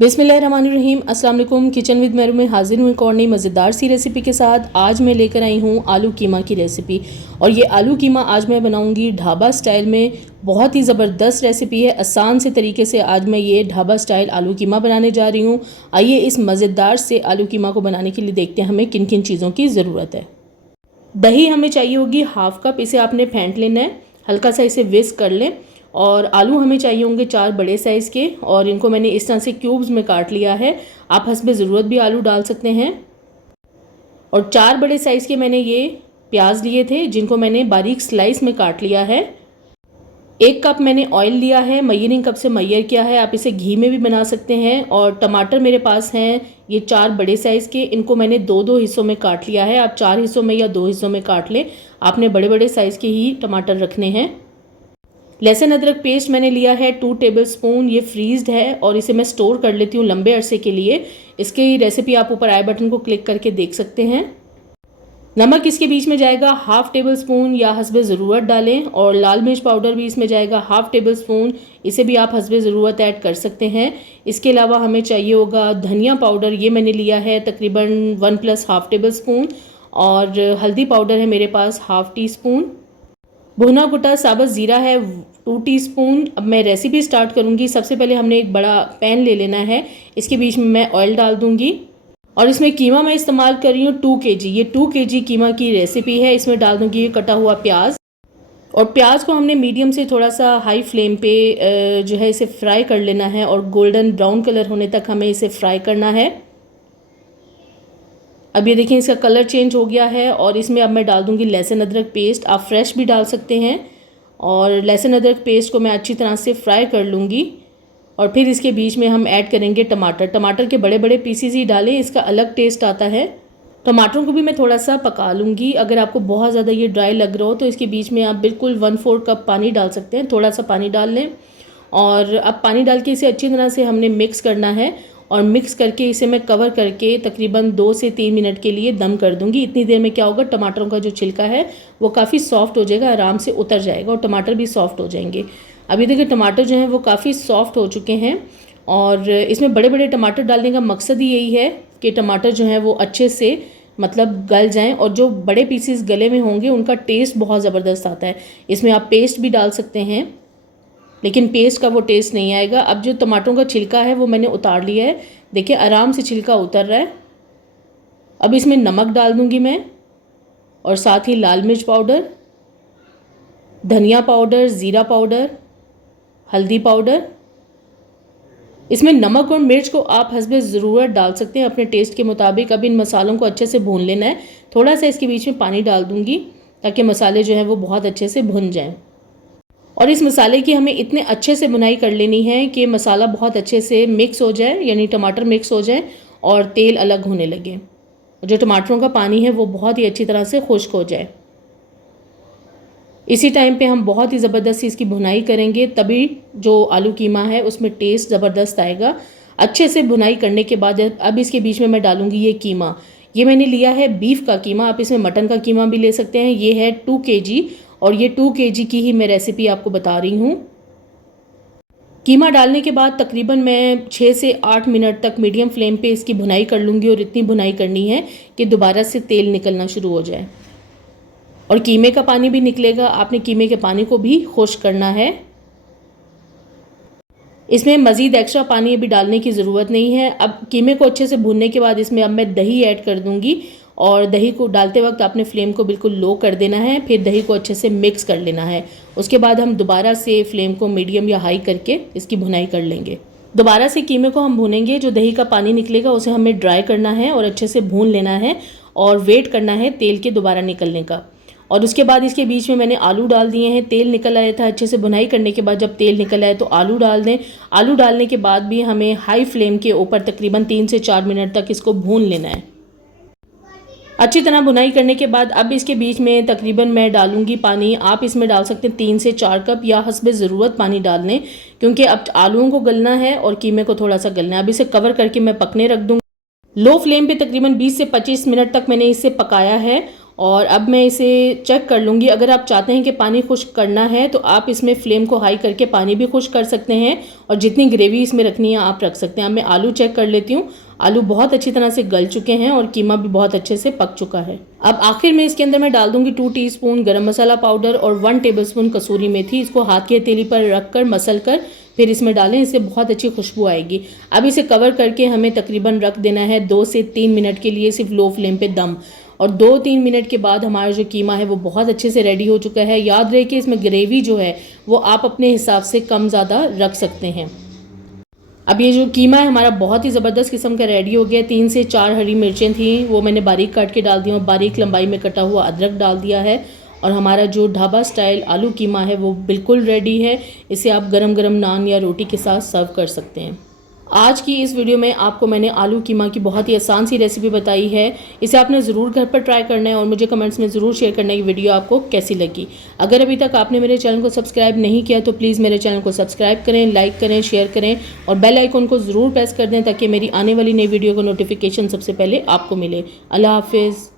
बिस्मिल्लाहिर्रहमानिर्रहीम। अस्सलाम वालेकुम। किचन विद मेरू में हाजिर हूँ एक और नई मज़ेदार सी रेसिपी के साथ। आज मैं लेकर आई हूँ आलू कीमा की रेसिपी। और ये आलू कीमा आज मैं बनाऊँगी ढाबा स्टाइल में। बहुत ही ज़बरदस्त रेसिपी है। आसान से तरीके से आज मैं ये ढाबा स्टाइल आलू कीमा बनाने जा रही हूँ। आइए इस मज़ेदार से आलू कीमा को बनाने के लिए देखते हैं हमें किन किन चीज़ों की ज़रूरत है। दही हमें चाहिए होगी 1/2 कप। इसे आपने फेंट लेना है, हल्का सा इसे विस्क कर लें। और आलू हमें चाहिए होंगे 4 बड़े साइज़ के, और इनको मैंने इस तरह से क्यूब्स में काट लिया है। आप हस्बे ज़रूरत भी आलू डाल सकते हैं। और 4 बड़े साइज़ के मैंने ये प्याज लिए थे, जिनको मैंने बारीक स्लाइस में काट लिया है। 1 कप मैंने ऑयल लिया है, मयरिंग कप से मैयर किया है। आप इसे घी में भी बना सकते हैं। और टमाटर मेरे पास हैं ये 4 बड़े साइज़ के, इनको मैंने 2-2 हिस्सों में काट लिया है। आप 4 हिस्सों में या 2 हिस्सों में काट लें। आपने बड़े बड़े साइज़ के ही टमाटर रखने हैं। लहसुन अदरक पेस्ट मैंने लिया है 2 टेबलस्पून। ये फ्रीज्ड है और इसे मैं स्टोर कर लेती हूँ लंबे अरसे के लिए। इसकी रेसिपी आप ऊपर आई बटन को क्लिक करके देख सकते हैं। नमक इसके बीच में जाएगा 1/2 टेबलस्पून, या हस्बे ज़रूरत डालें। और लाल मिर्च पाउडर भी इसमें जाएगा 1/2 टेबलस्पून। इसे भी आप हस्बे ज़रूरत ऐड कर सकते हैं। इसके अलावा हमें चाहिए होगा धनिया पाउडर, ये मैंने लिया है तकरीबन 1 + 1/2 टेबलस्पून। और हल्दी पाउडर है मेरे पास 1/2 टीस्पून। भुना कुटा साबुत ज़ीरा है 2 टीस्पून। अब मैं रेसिपी स्टार्ट करूँगी। सबसे पहले हमने एक बड़ा पैन ले लेना है, इसके बीच में मैं ऑयल डाल दूँगी। और इसमें कीमा मैं इस्तेमाल कर रही हूँ 2 kg। ये 2 kg कीमा की रेसिपी है। इसमें डाल दूँगी ये कटा हुआ प्याज। और प्याज को हमने मीडियम से थोड़ा सा हाई फ्लेम पे जो है इसे फ्राई कर लेना है, और गोल्डन ब्राउन कलर होने तक हमें इसे फ्राई करना है। अब ये देखिए इसका कलर चेंज हो गया है। और इसमें अब मैं डाल दूँगी लहसुन अदरक पेस्ट। आप फ्रेश भी डाल सकते हैं। और लहसुन अदरक पेस्ट को मैं अच्छी तरह से फ्राई कर लूँगी। और फिर इसके बीच में हम ऐड करेंगे टमाटर। टमाटर के बड़े बड़े पीसीज ही डालें, इसका अलग टेस्ट आता है। टमाटरों को भी मैं थोड़ा सा पका लूँगी। अगर आपको बहुत ज़्यादा ये ड्राई लग रहा हो तो इसके बीच में आप बिल्कुल 1/4 कप पानी डाल सकते हैं। थोड़ा सा पानी डाल लें। और अब पानी डाल के इसे अच्छी तरह से हमने मिक्स करना है। और मिक्स करके इसे मैं कवर करके तकरीबन 2 से 3 मिनट के लिए दम कर दूंगी। इतनी देर में क्या होगा, टमाटरों का जो छिलका है वो काफ़ी सॉफ्ट हो जाएगा, आराम से उतर जाएगा और टमाटर भी सॉफ्ट हो जाएंगे। अभी देखिए टमाटर जो हैं वो काफ़ी सॉफ्ट हो चुके हैं। और इसमें बड़े बड़े टमाटर डालने का मकसद ही यही है कि टमाटर जो हैं वो अच्छे से मतलब गल जाएं। और जो बड़े पीसीस गले में होंगे उनका टेस्ट बहुत ज़बरदस्त आता है। इसमें आप पेस्ट भी डाल सकते हैं, लेकिन पेस्ट का वो टेस्ट नहीं आएगा। अब जो टमाटरों का छिलका है वो मैंने उतार लिया है। देखिए आराम से छिलका उतर रहा है। अब इसमें नमक डाल दूंगी मैं, और साथ ही लाल मिर्च पाउडर, धनिया पाउडर, ज़ीरा पाउडर, हल्दी पाउडर। इसमें नमक और मिर्च को आप हस्बे ज़रूरत डाल सकते हैं अपने टेस्ट के मुताबिक। अब इन मसालों को अच्छे से भून लेना है। थोड़ा सा इसके बीच में पानी डाल दूंगी ताकि मसाले जो हैं वो बहुत अच्छे से भुन जाएँ। और इस मसाले की हमें इतने अच्छे से बुनाई कर लेनी है कि मसाला बहुत अच्छे से मिक्स हो जाए, यानी टमाटर मिक्स हो जाए और तेल अलग होने लगे। जो टमाटरों का पानी है वो बहुत ही अच्छी तरह से खुश्क हो जाए। इसी टाइम पे हम बहुत ही ज़बरदस्त इसकी भुनाई करेंगे, तभी जो आलू कीमा है उसमें टेस्ट ज़बरदस्त आएगा। अच्छे से भुनाई करने के बाद अब इसके बीच में मैं डालूँगी ये कीमा। ये मैंने लिया है बीफ का कीमा, आप इसमें मटन का कीमा भी ले सकते हैं। ये है 2 kg, और ये 2 kg की ही मैं रेसिपी आपको बता रही हूँ। कीमा डालने के बाद तकरीबन मैं 6 से 8 मिनट तक मीडियम फ्लेम पे इसकी भुनाई कर लूँगी। और इतनी भुनाई करनी है कि दोबारा से तेल निकलना शुरू हो जाए, और कीमे का पानी भी निकलेगा। आपने कीमे के पानी को भी खुश्क करना है। इसमें मज़ीद एक्स्ट्रा पानी अभी डालने की ज़रूरत नहीं है। अब कीमे को अच्छे से भूनने के बाद इसमें अब मैं दही ऐड कर दूँगी। और दही को डालते वक्त आपने फ्लेम को बिल्कुल लो कर देना है, फिर दही को अच्छे से मिक्स कर लेना है। उसके बाद हम दोबारा से फ्लेम को मीडियम या हाई करके इसकी भुनाई कर लेंगे। दोबारा से कीमे को हम भूनेंगे। जो दही का पानी निकलेगा उसे हमें ड्राई करना है और अच्छे से भून लेना है, और वेट करना है तेल के दोबारा निकलने का। और उसके बाद इसके बीच में मैंने आलू डाल दिए हैं। तेल निकल आया था अच्छे से भुनाई करने के बाद। जब तेल निकल आए तो आलू डाल दें। आलू डालने के बाद भी हमें हाई फ्लेम के ऊपर तकरीबन 3 से 4 मिनट तक इसको भून लेना है। अच्छी तरह भुनाई करने के बाद अब इसके बीच में तकरीबन मैं डालूंगी पानी। आप इसमें डाल सकते हैं 3 से 4 कप, या हस्बे ज़रूरत पानी डाल लें, क्योंकि अब आलूओं को गलना है और कीमे को थोड़ा सा गलना है। अब इसे कवर करके मैं पकने रख दूँगी। लो फ्लेम पे तकरीबन 20 से 25 मिनट तक मैंने इसे पकाया है। और अब मैं इसे चेक कर लूँगी। अगर आप चाहते हैं कि पानी खुश्क करना है तो आप इसमें फ्लेम को हाई करके पानी भी खुश्क कर सकते हैं और जितनी ग्रेवी इसमें रखनी है आप रख सकते हैं। अब मैं आलू चेक कर लेती हूँ। आलू बहुत अच्छी तरह से गल चुके हैं और कीमा भी बहुत अच्छे से पक चुका है। अब आखिर में इसके अंदर मैं डाल दूंगी 2 टीस्पून गरम मसाला पाउडर और 1 टेबलस्पून कसूरी मेथी। इसको हाथ की हथेली पर रख कर मसल कर फिर इसमें डालें, इससे बहुत अच्छी खुशबू आएगी। अब इसे कवर करके हमें तकरीबन रख देना है 2 से 3 मिनट के लिए सिर्फ लो फ्लेम पे दम। और 2-3 मिनट के बाद हमारा जो कीमा है वो बहुत अच्छे से रेडी हो चुका है। याद रहे कि इसमें ग्रेवी जो है वो आप अपने हिसाब से कम ज़्यादा रख सकते हैं। अब ये जो कीमा है हमारा बहुत ही ज़बरदस्त किस्म का रेडी हो गया। 3 से 4 हरी मिर्चें थी वो मैंने बारीक काट के डाल दी और बारीक लंबाई में कटा हुआ अदरक डाल दिया है। और हमारा जो ढाबा स्टाइल आलू कीमा है वो बिल्कुल रेडी है। इसे आप गरम गरम नान या रोटी के साथ सर्व कर सकते हैं। आज की इस वीडियो में आपको मैंने आलू कीमा की बहुत ही आसान सी रेसिपी बताई है। इसे आपने ज़रूर घर पर ट्राई करना है और मुझे कमेंट्स में ज़रूर शेयर करना है कि वीडियो आपको कैसी लगी। अगर अभी तक आपने मेरे चैनल को सब्सक्राइब नहीं किया तो प्लीज़ मेरे चैनल को सब्सक्राइब करें, लाइक करें, शेयर करें और बेल आइकन को ज़रूर प्रेस कर दें ताकि मेरी आने वाली नई वीडियो का नोटिफिकेशन सबसे पहले आपको मिले। अल्लाह हाफिज़।